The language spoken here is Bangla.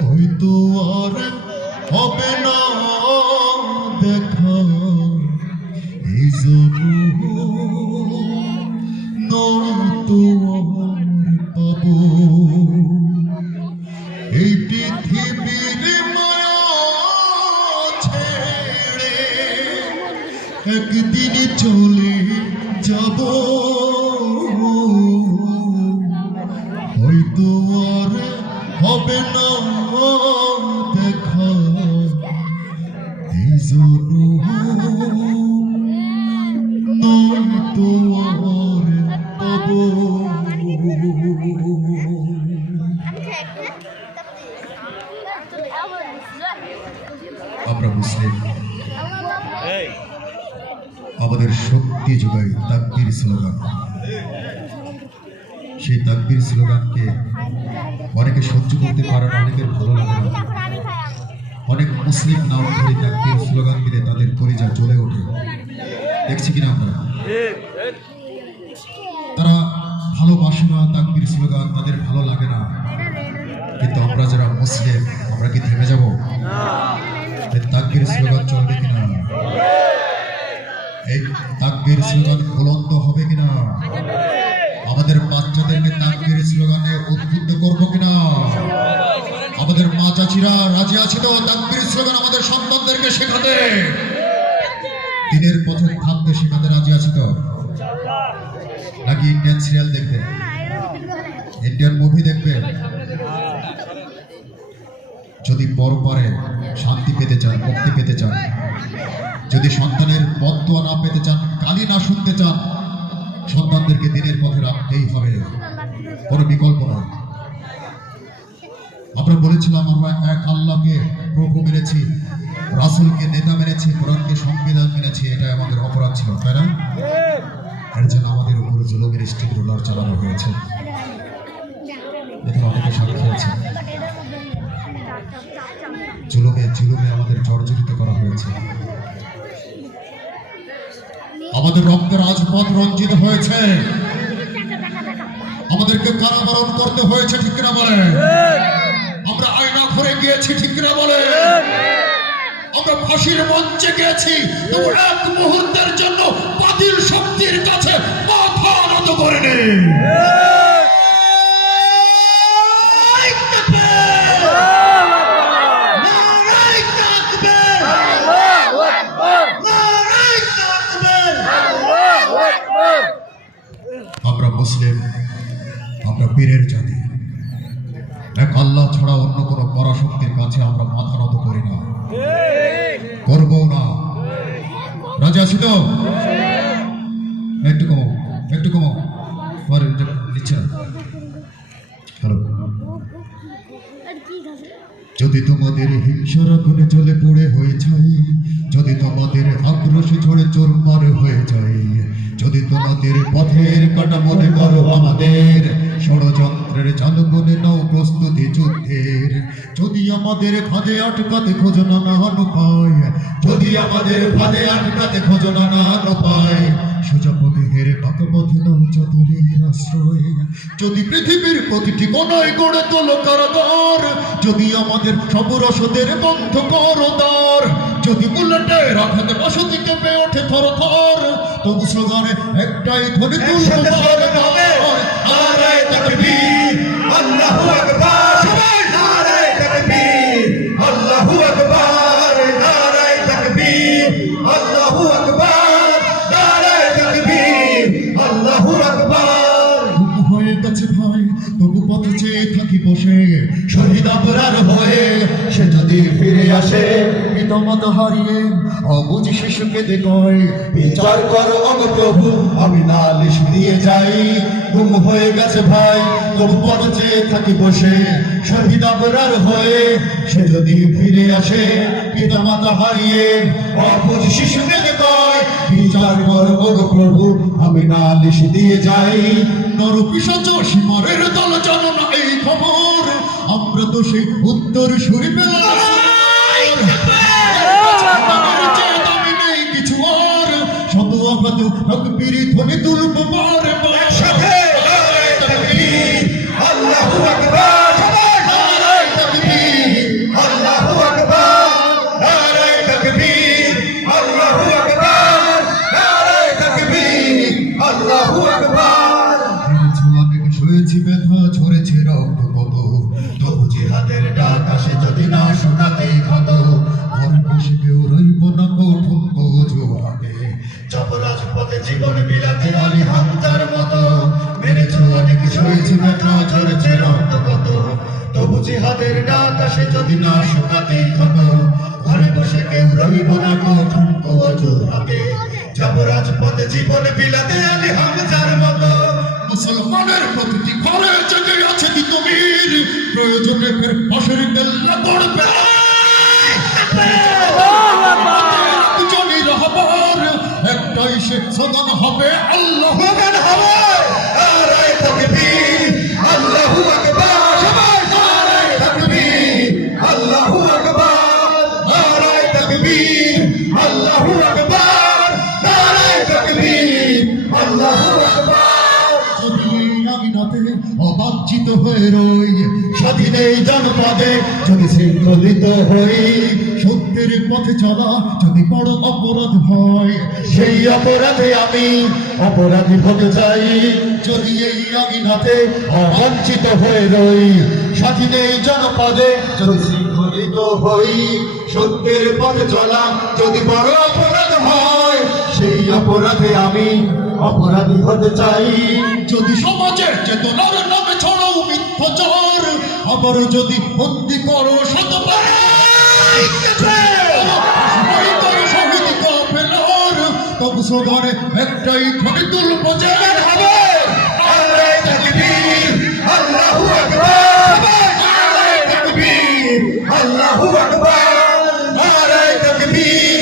হয়তো আর হবে না দেখা এই জন্য নয়তো আর পাবো এই পৃথিবীর মায়া ছেড়ে একদিন চলে যাব হয়তো আর হবে না দেখা এই জন্য নয়তো আর পাবো আমরা মুসলিম আমাদের শক্তি যোগায় তাকবীর স্লোগান সেই তাকবীর স্লোগানকে অনেকে সহ্য করতে পারে না অনেকের ভালো লাগে না অনেক মুসলিম নাম ধরে তাকবীর স্লোগান দিলে তাদের কলিজা জ্বলে ওঠে দেখছি কিনা আমরা তারা ভালোবাসে না তাকবীর স্লোগান তাদের ভালো লাগে না কিন্তু আমরা যারা মুসলিম আমরা কি থেমে যাব তাকবীর স্লোগান চলবে কিনা এই তাকবীর স্লোগান বুলন্দ হবে কিনা আমাদের বাচ্চাদেরকে তাকবীর স্লোগানে উদ্বুদ্ধ করবো কিনা আমাদের মা চাচিরা রাজি আছে তো তাকবীর স্লোগান আমাদের সন্তানদেরকে শেখাতে দিনের পথে থাকতে শেখাতে রাজি আছে তো নাকি ইন্ডিয়ান সিরিয়াল দেখবে ইন্ডিয়ান মুভি দেখবে যদি পরপারে শান্তি পেতে চান মুক্তি পেতে চান যদি সন্তানের বদদোয়া না পেতে চান গালি না শুনতে চান সন্তানদেরকে দিনের পথে রাখতেই হবে কোনো বিকল্প নয় আমরা বলেছিলাম আমরা এক আল্লাহকে প্রভু মেনেছি রাসূলকে নেতা মেনেছি কোরআনকে সংবিধান মেনেছি এটা আমাদের অপরাধ ছিল তাই না এর জন্য আমাদের উপর জুলুমের স্টিক রোলার চালানো হয়েছে এখানে অনেকে সাক্ষী আছে জুলুমে আমাদের জর্জরিত করা হয়েছে আমাদের রক্তের রাজপথ রঞ্জিত হয়েছে আমাদেরকে কারাবরণ করতে হয়েছে ঠিক না বলে আমরা আয়না ঘরে গিয়েছি ঠিক না বলে আমরা ফাঁসির মঞ্চে গিয়েছি তবু এক মুহূর্তের জন্য বাতিল শক্তির কাছে মাথা নত করিনি আমরা মুসলিম আমরা বীরের জাতি এক আল্লাহ ছাড়া অন্য কোনো পরাশক্তির কাছে আমরা মাথা নত করি না করবো না রাজি আছি তো একটু কমো নিচ্ছে হ্যালো যদি তোমাদের হিংসার আগুনে জ্বলে পুড়ে হয়ে যায় যদি তোমাদের আক্রোশে ঝরে চোরমার হয়ে যায় যদি তোমাদের পথের কাটা মনে করো আমাদের ষড়যন্ত্রের জালবনে নাও প্রস্তুতি যুদ্ধের যদি আমাদের ফাঁদে আটকাতে খোঁজো নানান উপায় যদি আমাদের ফাঁদে আটকাতে খোঁজো নানান উপায় সোজা পথে হেরে বাঁকা পথে নাও চাতুরীর আশ্রয় যদি পৃথিবীর প্রতিটি কোণায় গড়ে তোলো কারাগার যদি আমাদের সব রসদের বন্ধ করো দ্বার যদি বুলেটের আঘাতে বসতি কেঁপে ওঠে থর থর তবু স্লোগানে একটাই ধ্বনি তুলবো নারায়ে তাকবীর আল্লাহু আকবার সবাই নারায়ে তাকবীর আল্লাহু আকবার নারায়ে তাকবীর আল্লাহু আকবার নারায়ে তাকবীর আল্লাহু আকবার হয়ে গেছে ভাই তবু পথে চেয়ে থাকি বসে শহীদ আবরার হয়ে সে যদি ফিরে আসে পিতামাতা হারিয়ে অবুঝ শিশুকে দেখয় বিচার করো ওগো প্রভু আমি নালিশ দিয়ে যাই গুম হয়ে গেছে ভাই তবু পথে চেয়ে থাকি বসে শহীদ আবরার হয়ে সে যদি ফিরে আসে পিতামাতা হারিয়ে অবুঝ শিশুকে দেখয় বিচার করো ওগো প্রভু আমি নালিশ দিয়ে যাই নরপিশাচ সীমারের দল জানো না এই খবর আমরা তো সেই উত্তর সুরি পেলাম কিছু আর শত আঘাত তাকবীর ধ্বনি তুলব বারে বারে লেগেছে ব্যথা ঝরেছে রক্ত কত, তবু জিহাদের ডাক আসে যদি না শোকাতেই থাকো, ঘরে বসে কেউ রইব না গো ঠুনকো অজুর হাতে, যাব রাজপথে জীবনে বিলাতে আলী হামজার মতো। মুসলমানের প্রতিটি ঘরে জেগে আছে তিতুমির, প্রয়োজনে ফের পাশের কেল্লা পড়বে দুজনই রহবার, একটাই সে সদন হবে আল্লাহ গান হবে। নারায়ে তাকবীর আল্লাহু আকবার, নারায়ে তাকবীর আল্লাহু আকবার, নারায়ে তাকবীর আল্লাহু আকবার, নারায়ে তাকবীর আল্লাহু আকবার। যদি আমি নাতে অবাঞ্ছিত হয়ে রই, স্বাধীন এই জনপদে যদি শৃঙ্খলিত হই, সত্যের পথে চলা যদি বড় অপরাধ হয়, সেই অপরাধে আমি অপরাধী হতে চাই। যদি এই আঙিনাতে অবাঞ্ছিত হয়ে রই, স্বাধীন এই জনপদে যদি শৃঙ্খলিত হই, সত্যের পথে চলা যদি বড় অপরাধ হয়, সেই অপরাধে আমি অপরাধী হতে চাই। যদি সমাজের চেতনার নামে ছড়াও মিথ্যাচার, আবার যদি বন্দি করো শতবার শহীদ কাফেলার, তবু সদরে একটাই খবি তুলব যে হবে। নারায়ে তাকবীর আল্লাহু আকবার, নারায়ে তাকবীর আল্লাহু আকবার, নারায়ে তাকবীর